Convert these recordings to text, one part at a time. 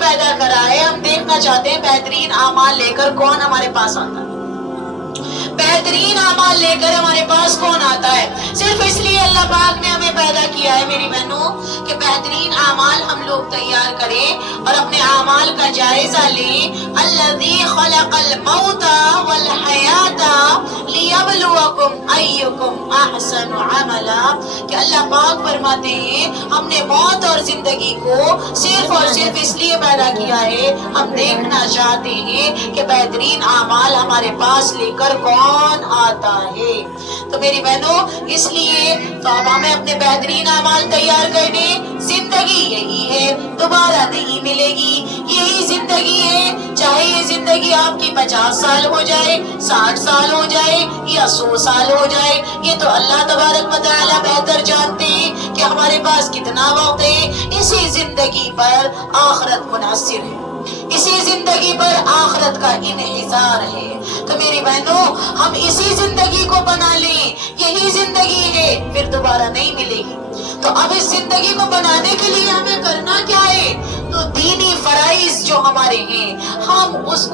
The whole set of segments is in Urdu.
پیدا کرا ہے، ہم دیکھنا چاہتے ہیں بہترین اعمال لے کر کون ہمارے پاس آتا ہے، بہترین اعمال لے کر ہمارے پاس کون آتا ہے؟ صرف اس لیے اللہ پاک نے ہمیں پیدا کیا ہے میری بہنوں کہ بہترین اعمال ہم لوگ تیار کریں اور اپنے اعمال کا جائزہ لیں۔ الذی خلق الموت والحیات لیبلوکم ایکم احسن عملا، کہ اللہ پاک فرماتے ہیں ہم نے موت اور زندگی کو صرف اور صرف اس لیے پیدا کیا ہے، ہم دیکھنا چاہتے ہیں کہ بہترین اعمال ہمارے پاس لے کر کون آتا ہے۔ تو میری بہنوں اس لیے تو اب ہمیں اپنے بہترین اعمال تیار کرنے، زندگی یہی ہے، دوبارہ نہیں ملے گی، یہی زندگی ہے، چاہے یہ زندگی آپ کی 50 سال ہو جائے، 60 سال ہو جائے یا 100 سال ہو جائے، یہ تو اللہ تبارک و تعالی بہتر جانتے ہیں کہ ہمارے پاس کتنا وقت ہے۔ اسی زندگی پر آخرت منحصر ہے، اسی زندگی پر آخرت کا انحصار ہے۔ تو میری بہنوں ہم اسی زندگی کو بنا لیں، یہی زندگی ہے، پھر دوبارہ نہیں ملے گی۔ تو اب اس زندگی کو بنانے کے لیے ہمیں کرنا کیا ہے؟ تو دینی فرائض جو ہمارے ہیں ہم اس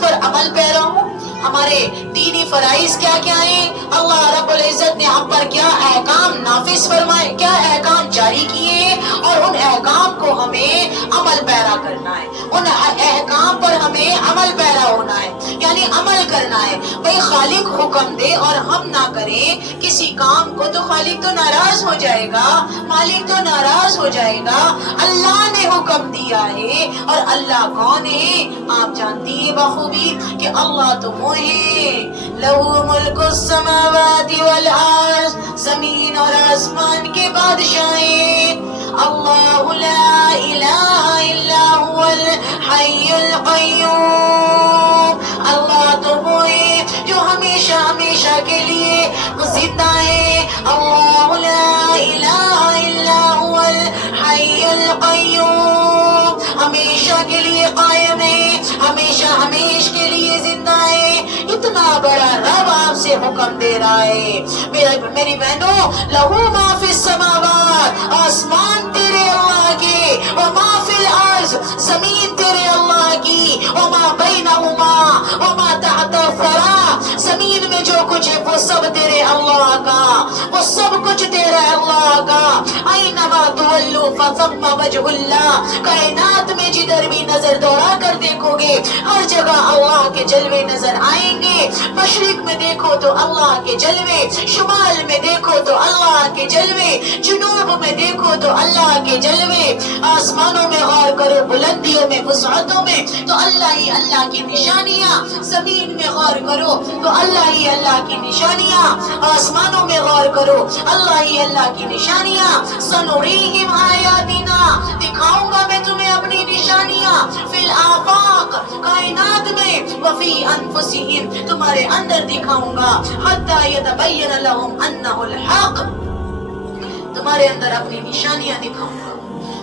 پر عمل پیرا ہوں۔ ہمارے دینی فرائض کیا کیا ہیں؟ اللہ رب العزت نے ہم پر کیا احکام نافذ فرمائے، کیا احکام جاری کیے، اور ان احکام کو ہمیں عمل پیرا کرنا ہے، ان احکام پر ہمیں عمل پیرا ہونا ہے، یعنی عمل کرنا ہے۔ بھئی خالق حکم دے اور ہم نہ کریں کسی کام کو تو خالق تو ناراض ہو جائے گا، مالک تو ناراض ہو جائے گا۔ اللہ نے حکم دیا ہے، اور اللہ کون ہے؟ آپ جانتی ہیں بخوبی کہ اللہ تو وہ ہے، لہو ملک السماوات والارض، زمین اور آسمان کے بادشاہ ہیں۔ اللہ لا الہ الا هو الحی القیوم، اللہ تو وہ ہے جو ہمیشہ ہمیشہ کے لیے زندہ ہے۔ اللہ لا الہ الا هو الحی القیوم، ہمیشہ کے لیے قائم ہے، ہمیشہ ہمیشہ کے لیے زندہ ہے۔ اتنا بڑا رب آپ سے حکم دے رہا ہے میری بہنوں، لہو ما فی السماوات، آسمان تیرے اللہ کے، وما فی الارض، زمین تیرے اللہ کی، وما بینہما، وما تحت الثری، زمین میں جو کچھ ہے وہ سب تیرے اللہ کا، وہ سب کچھ تیرا اللہ کا۔ اینما تولوا فثم وجہ اللہ، کائنات میں جدھر بھی نظر دوڑا کر دیکھو گے ہر جگہ اللہ کے جلوے نظر آئیں گے۔ مشرق میں دیکھو تو اللہ کے جلوے، شمال میں دیکھو تو اللہ کے جلوے، جنوب میں دیکھو تو اللہ کے جلوے، آسمانوں میں غور کرو، بلندیوں میں، وسعتوں میں تو اللہ ہی اللہ کی نشانیاں، زمین میں غور کرو تو اللہ ہی اللہ کی نشانیاں، آسمانوں میں غور کرو اللہ ہی اللہ کی نشانیاں۔ سنریہم آیاتنا، دکھاؤں گا میں تمہیں اپنی نشانیاں، فی الآفاق، کائنات میں، وفی انفسہم، تمہارے اندر دکھاؤں گا، حتی یتبین لہم انہ الحق، تمہارے اندر اپنی نشانیاں دکھاؤں گا،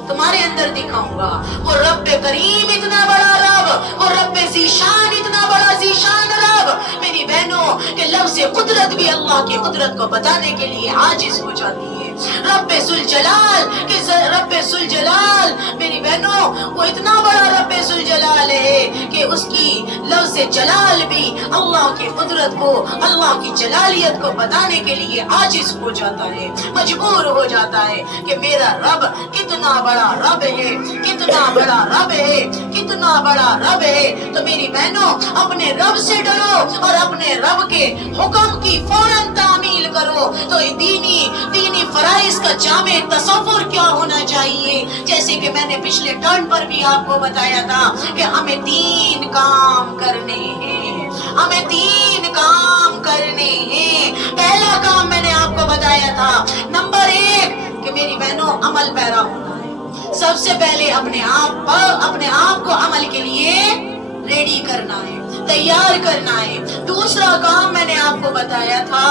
تمہارے اندر دکھاؤں گا۔ وہ رب کریم اتنا بڑا رب، وہ رب ذیشان اتنا بڑا ذیشان رب، میری بہنوں کہ لفظ قدرت بھی اللہ کی قدرت کو بتانے کے لیے عاجز ہو جاتی ہے۔ رب ذوالجلال کہ رب ذوالجلال میری بہنوں وہ اتنا بڑا رب ذوالجلال ہے کہ اس کی لفظ جلال بھی اللہ کی قدرت کو، اللہ کی جلالیت کو بتانے کے لیے عاجز ہو جاتا ہے، مجبور ہو جاتا ہے کہ میرا رب کتنا بڑا رب ہے، کتنا بڑا رب ہے، کتنا بڑا رب ہے۔ تو میری بہنوں اپنے رب سے ڈرو اور اپنے رب کے حکم کی فوراً تعمیل کرو۔ تو دینی فرائض کا جامع تصور کیا ہونا چاہیے؟ جیسے کہ میں نے پچھلے ٹرن پر بھی آپ کو بتایا تھا کہ ہمیں 3 کام کرنے ہیں، ہمیں 3 کام کرنے ہیں۔ پہلا کام میں نے آپ کو بتایا تھا، نمبر 1 کہ میری بہنوں عمل پیرا ہونا ہے۔ سب سے پہلے اپنے آپ کو عمل کے لیے ریڈی کرنا ہے، تیار کرنا ہے۔ دوسرا کام میں نے آپ کو بتایا تھا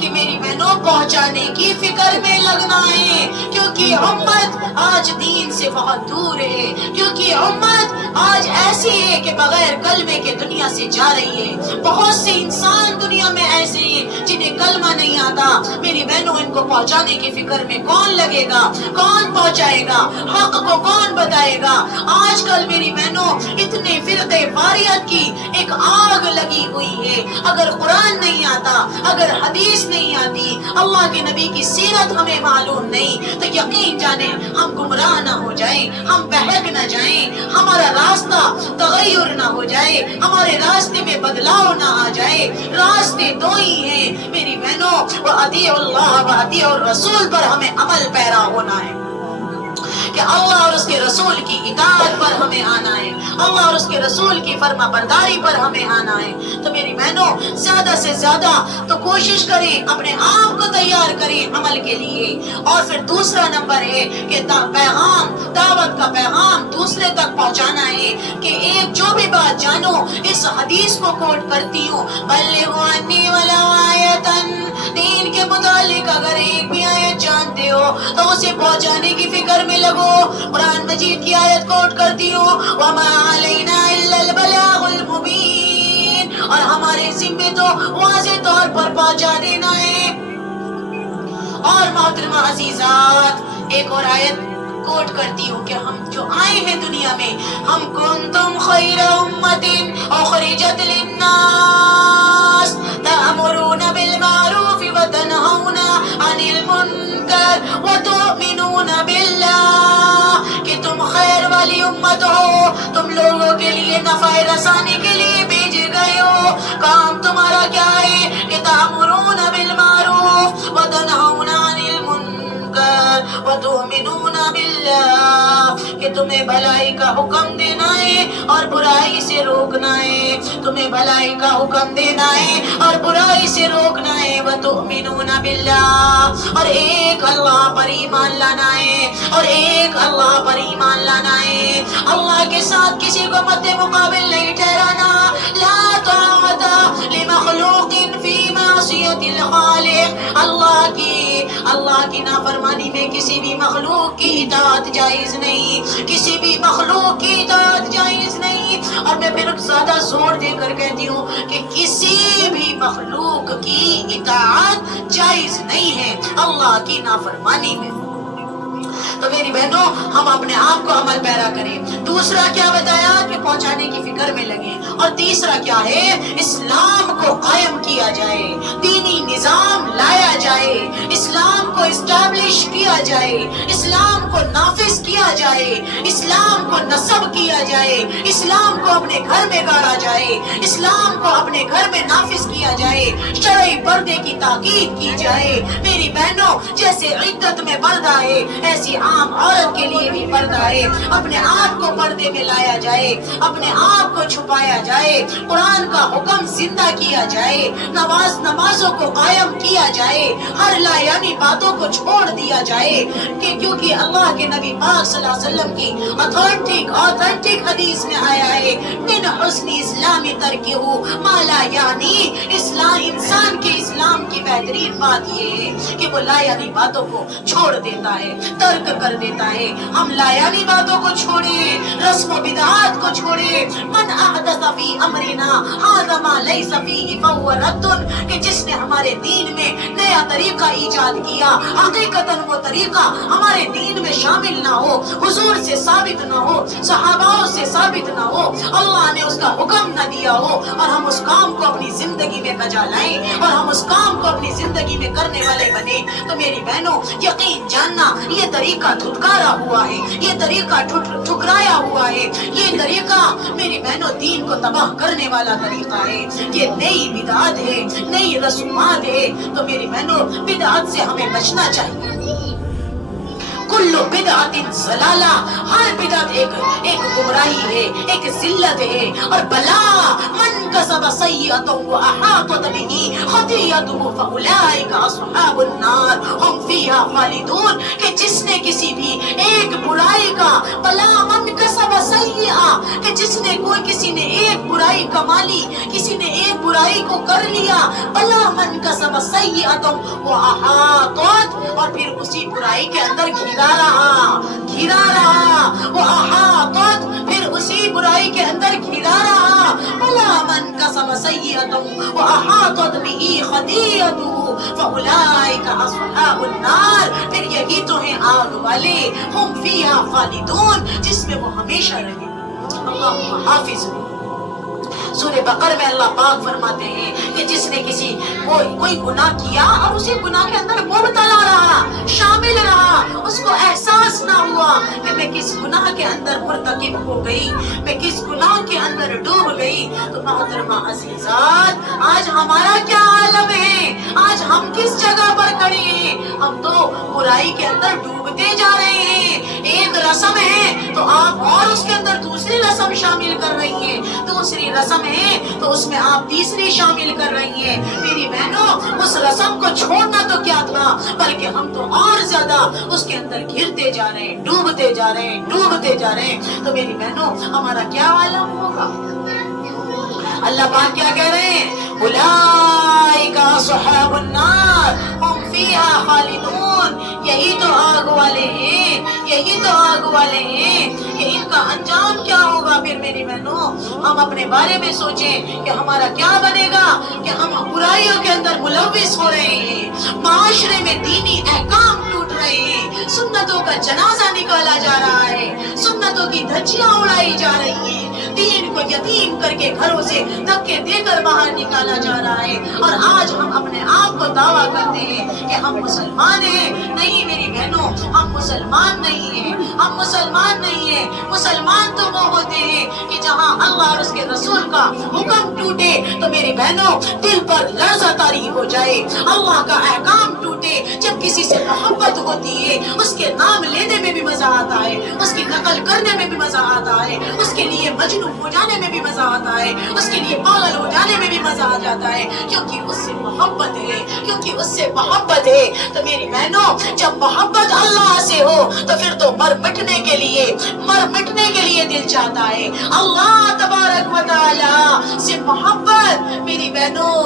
کہ میری بہنوں پہنچانے کی فکر میں لگنا ہے، کیونکہ امت آج دین سے بہت دور ہے، کیونکہ امت آج ایسی ہے کہ بغیر کلمے کے دنیا سے جا رہی ہے. بہت سے انسان دنیا میں ایسے ہیں جنہیں کلمہ نہیں آتا. میری بہنوں ان کو پہنچانے کی فکر میں کون لگے گا؟ کون پہنچائے گا؟ حق کو کون بتائے گا؟ آج کل میری بہنوں اتنے فرقے واریت کی ایک آگ لگی ہوئی ہے. اگر قرآن نہیں آتا، اگر حدیث نہیں آتی، اللہ کے نبی کی سیرت ہمیں معلوم نہیں، تو یقین جانے ہم گمراہ نہ ہو جائیں، ہم بہک نہ جائیں، ہمارا راستہ تغیر نہ ہو جائے، ہمارے راستے میں بدلاؤ نہ آ جائے. راستے دو ہی ہیں میری بہنوں، وَأَطِیعُوا اللَّهَ وَأَطِیعُوا الرَّسُولَ پر ہمیں عمل پیرا ہونا ہے کہ اللہ اور اس کے رسول کی اطاعت پر ہمیں آنا ہے، اللہ اور اس کے رسول کی فرما برداری پر ہمیں آنا ہے. تو میری بہنوں زیادہ سے زیادہ تو کوشش کریں، اپنے آپ کو تیار کریں عمل کے لیے. اور پھر دوسرا نمبر ہے کہ پیغام، دعوت کا پیغام دوسرے تک پہنچانا ہے کہ ایک جو بھی بات جانو، اس حدیث کو کوٹ کرتی ہوں، بلغوا عنی ولو آیۃ، دین کے متعلق اگر ایک بھی آیت جانتے ہو تو اسے پہنچانے کی فکر میں لگو. قرآن مجید کی آیت کوٹ کرتی ہوں، وما علینا الا البلاغ المبین، اور ہمارے ذمے تو واضح طور پر پہنچا دینا ہے. اور محترمہ عزیزات ایک اور آیت کوٹ کرتی ہوں کہ ہم جو آئے ہیں دنیا میں، ہم کنتم خیر امت اخرجت للناس تأمرون بالمعروف وتنہون عن المنکر وتؤمنون باللہ، کہ تم خیر والی امت ہو، تم لوگوں کے لیے نفع رسانی کے لیے بھیجے گئے ہو. کام تمہارا کیا ہے کہ تأمرون بالمعروف وتنہون عن المنکر وتؤمنون باللہ، کہ تمہیں بھلائی کا حکم دینا ہے اور برائی سے روکنا ہے، تمہیں بھلائی کا حکم دینا ہے اور برائی سے روکنا ہے. وتؤمنون باللہ، اور ایک اللہ پر ایمان لانا ہے، اور ایک اللہ پر ایمان لانا ہے. اللہ کے ساتھ کسی کو مد مقابل نہیں ٹھہرانا. لا طاعت لمخلوق فی معصیت الخالق، اللہ کی نافرمانی میں کسی بھی مخلوق کی اطاعت جائز نہیں، کسی بھی مخلوق کی اطاعت جائز نہیں. اور میں پھر زیادہ زور دے کر کہتی ہوں کہ کسی بھی مخلوق کی اطاعت جائز نہیں ہے اللہ کی نافرمانی میں. تو میری بہنوں ہم اپنے آپ کو عمل پیرا کریں. دوسرا کیا بتایا کہ پہنچانے کی فکر میں لگیں. اور تیسرا کیا ہے؟ اسلام کو قائم کیا جائے، دینی نظام لایا جائے، اسلام کو اسٹیبلش کیا جائے، اسلام کو نافذ کیا جائے، اسلام کو نصب کیا جائے، اسلام کو اپنے گھر میں گاڑا جائے، اسلام کو اپنے گھر میں نافذ کیا جائے، شرعی پردے کی تاکید کی جائے. میری بہنوں جیسے عدت میں پردہ ہے ایسی عام عورت کے لیے بھی پردہ ہے. اپنے آپ کو پردے میں لایا جائے، اپنے آپ کو چھپایا جائے، قرآن کا حکم زندہ کیا جائے، نمازوں کو قائم کیا جائے، ہر لا یعنی باتوں کو چھوڑ دیا جائے. کہ کیونکہ اللہ کے نبی پاک صلی اللہ علیہ وسلم کی آتھینٹک حدیث میں آیا ہے، من حسن اسلام ترکہ ما لا یعنی، انسان کے اسلام کی بہترین بات یہ ہے کہ وہ لا یعنی باتوں کو چھوڑ دیتا ہے، ترک کر دیتا ہے. ہم لا یعنی باتوں کو چھوڑیں، رسم و بدعات کو چھوڑیں. من احدث فی امرنا ھذا ما لیس فیہ فہو رد، کہ جس نے ہمارے دین میں نیا طریقہ ایجاد کیا، حقیقتاً وہ طریقہ ہمارے دین میں شامل نہ ہو، حضور سے ثابت نہ ہو، صحاباؤں سے ثابت نہ ہو، اللہ نے اس کا حکم نہ دیا ہو، اور ہم اس کام کو اپنی زندگی میں بجا لائیں اور ہم اس کام کو اپنی زندگی میں کرنے والے بنے. تو میری بہنوں یقین جاننا یہ طریقہ دھتکارا ہوا ہے، یہ طریقہ ٹھکرایا ہوا ہے، یہ طریقہ میری بہنوں دین کو تباہ کرنے والا طریقہ ہے. یہ نئی بدعت ہے، نئی رسومات ہے. تو میری بہنوں بدعت سے ہمیں بچنا چاہیے. کل بدعت ضلالہ، ہر بدعت ایک گمراہی ہے، ایک ذلت ہے. اور بلا من کسب سیئۃ واحاطت بہ خطیئتہ فاولئک اصحاب النار هم فیہا خالدون، کہ جس نے کسی بھی ایک برائی کا، بلا من کسب سیئہ، کہ جس نے کسی نے ایک برائی کما لی، کسی نے ایک برائی کو کر لیا، بلا من کسب سیئۃ واحاطت، اور پھر اسی برائی کے اندر گھرا رہا وہ احاطت، پھر اسی برائی سیئۃ وأحاطت به خطیئته فأولئک اصحاب النار، پھر یہی تو ہیں آگ والے، ہم فیہا خالدون، جس میں وہ ہمیشہ رہیں۔ اللہم حافظ۔ سورہ بقرہ میں اللہ پاک فرماتے ہیں کہ جس نے کوئی گناہ کیا اور اسی گناہ کے اندر مبتلا رہا، شامل رہا، اس کو احساس نہ ہوا کہ میں کس گناہ کے اندر مرتکب ہو گئی، میں کس گناہ کے اندر ڈوب گئی، تو محترمہ عزیزات آج ہمارا کیا عالم ہے، آج ہم کس جگہ پر کھڑے ہیں؟ ہم تو برائی کے اندر ڈوبتے جا رہے ہیں۔ ایک رسم ہے تو آپ اور اس کے اندر دوسری رسم شامل کر رہی ہیں، دوسری رسم ہے تو اس میں آپ تیسری شامل کر رہی ہیں۔ میری بہنوں، اس رسم کو چھوڑنا تو کیا تھا، بلکہ ہم تو اور زیادہ اس کے اندر گرتے جا رہے ہیں، ڈوبتے جا رہے ہیں، ڈوبتے جا رہے ہیں۔ تو میری بہنوں ہمارا کیا عالم ہوگا؟ اللہ پاک کیا کہہ رہے ہیں؟ اولئک اصحاب النار ہم فیہا خالدون، یہی تو آگ والے ہیں، یہی تو آگ والے ہیں۔ کہ ان کا انجام کیا ہوگا؟ پھر میری بہنوں ہم اپنے بارے میں سوچیں کہ ہمارا کیا بنے گا، کہ ہم برائیوں کے اندر ملوث ہو رہے ہیں، معاشرے میں دینی احکام ٹوٹ رہے ہیں، سنتوں کا جنازہ نکالا جا رہا ہے، سنتوں کی دھجیاں اڑائی جا رہی ہیں، دین کو یتیم کر کے گھروں سے دھکے دے کر باہر نکالا جا رہا ہے، اور آج ہم اپنے آپ کو دعویٰ کرتے ہیں کہ ہم مسلمان ہیں۔ نہیں میری بہنوں، ہم مسلمان نہیں ہیں، ہم مسلمان نہیں ہیں۔ مسلمان تو وہ ہوتے ہیں کہ جہاں اللہ اور اس کے رسول کا حکم ٹوٹے تو میری بہنوں دل پر لرزہ طاری ہو جائے، اللہ کا احکام ٹوٹے، جب کسی سے محبت ہوتی ہے اس کے نام لینے میں بھی مزہ آتا ہے، اس کی نقل کرنے میں بھی مزہ آتا ہے، اس کے لیے مجنون ہو جانے میں بھی مزہ آتا ہے، اس کے لیے پاگل ہو جانے میں بھی مزہ آ جاتا ہے، کیونکہ اس سے محبت ہے، کیونکہ اس سے محبت ہے۔ تو میری بہنوں جب محبت اللہ سے ہو تو پھر تو مر مٹنے کے لیے دل چاہتا ہے۔ اللہ تبارک و تعالی سے محبت میری بہنوں،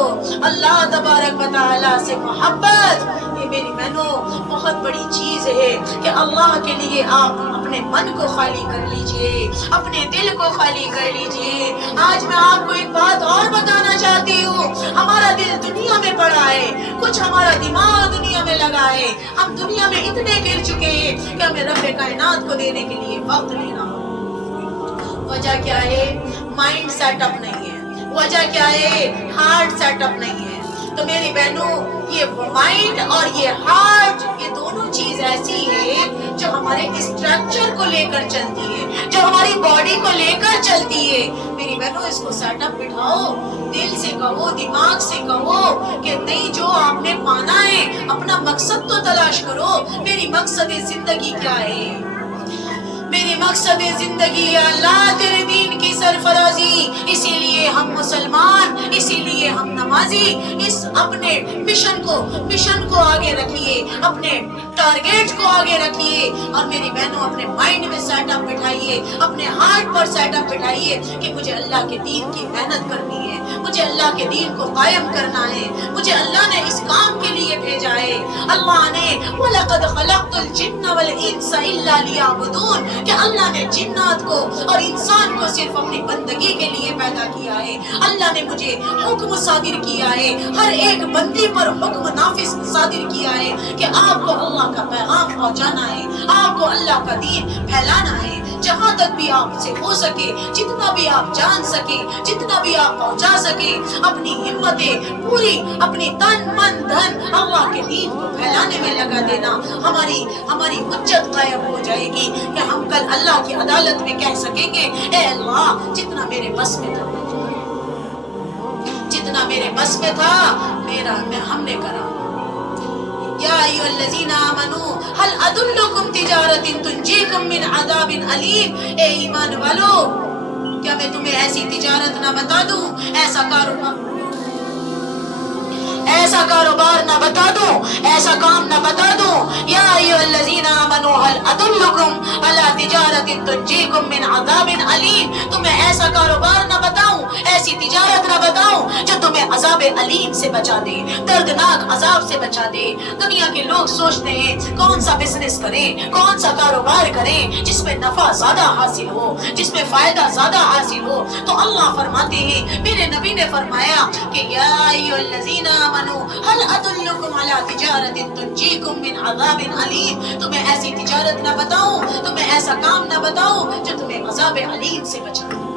اللہ تبارک و تعالی سے محبت یہ میری بہنوں بہت بڑی چیز ہے کہ اللہ کے لیے آپ اپنے من کو خالی کر لیجئے، اپنے دل کو خالی کر لیجئے۔ آج میں آپ کو ایک بات اور بتانا چاہتی ہوں، ہمارا دل دنیا میں پڑا ہے، کچھ ہمارا دماغ دنیا میں لگا ہے، ہم دنیا میں اتنے گر چکے ہیں کہ ہمیں رب کائنات کو دینے کے لیے وقت لینا ہو۔ وجہ کیا ہے؟ مائنڈ سیٹ اپ نہیں ہے، وجہ کیا ہے؟ ہارٹ سیٹ اپ نہیں ہے۔ تو میری بہنوں یہ مائنڈ اور یہ ہارٹ، یہ دونوں چیز ایسی ہے جو ہمارے اسٹرکچر کو لے کر چلتی ہے، جو ہماری باڈی کو لے کر چلتی ہے۔ میری بہنوں اس کو سیٹ اپ بٹھاؤ، دل سے کہو، دماغ سے کہو کہ نہیں، جو آپ نے پانا ہے اپنا مقصد تو تلاش کرو۔ میری مقصد زندگی کیا ہے؟ میری مقصد زندگی یا اللہ تیرے دین کی سرفرازی۔ اسی لیے ہم مسلمان، اسی لیے ہم نمازی، اس اپنے مشن کو آگے رکھیے، اپنے ٹارگیٹ کو آگے رکھیے، اور میری بہنوں اپنے مائنڈ میں سیٹ اپ بٹھائیے، اپنے ہارٹ پر سیٹ اپ بٹھائیے کہ مجھے اللہ کے دین کی محنت کرنی ہے، مجھے اللہ کے دین کو قائم کرنا ہے، مجھے اللہ نے اس کام کے لیے بھیجا ہے۔ اللہ نے وَلَقَدْ خَلَقْتُ الْجِنَّ وَالْإِنسَ إِلَّا لِيَعْبُدُونَ کہ اللہ نے جنات کو اور انسان کو صرف اپنی بندگی کے لیے پیدا کیا ہے۔ اللہ نے مجھے حکم صادر کیا ہے، ہر ایک بندی پر حکم نافذ صادر کیا ہے کہ آپ کو اللہ کا پیغام پہنچانا ہے، آپ کو اللہ کا دین پھیلانا ہے، جہاں تک بھی آپ سے ہو سکے، جتنا بھی آپ جان سکے، جتنا بھی آپ پہنچا سکے، اپنی ہمتیں پوری، اپنی تن من دھن اللہ کے دین کو پھیلانے میں لگا دینا۔ ہماری حجت قائم ہو جائے گی کہ ہم کل اللہ کی عدالت میں کہہ سکیں گے اے اللہ جتنا میرے بس میں تھا، جتنا میرے بس میں تھا ہم نے کرا۔ یا ایھا الذین آمنوا هل ادلکم تجارۃ تنجیکم من عذاب علیم، اے ایمان والو کیا میں تمہیں ایسی تجارت نہ بتا دوں، ایسا کاروبار نہ بتا دوں، ایسا کام نہ بتا دوں۔ یا ایھا الذین آمنوا هل ادلکم علی تجارۃ تنجیکم من عذاب علیم، تمہیں ایسا کاروبار نہ بتاؤں بتاؤں، ایسی تجارت نہ بتاؤں جو تمہیں عذاب علیم سے بچا دے، دردناک عذاب سے بچا دے۔ دنیا کے لوگ سوچتے ہیں کون سا بزنس کریں، کون سا کاروبار کریں جس میں نفع زیادہ حاصل ہو، جس میں فائدہ زیادہ حاصل ہو۔ تو اللہ فرماتے ہیں، میرے نبی نے فرمایا کہ یا ایھا الذین آمنوا هل ادلکم علی تجارت تنجیکم من عذاب علیم، تمہیں ایسی تجارت نہ بتاؤں، تمہیں ایسا کام نہ بتاؤں جو تمہیں عذاب علیم سے بچائے۔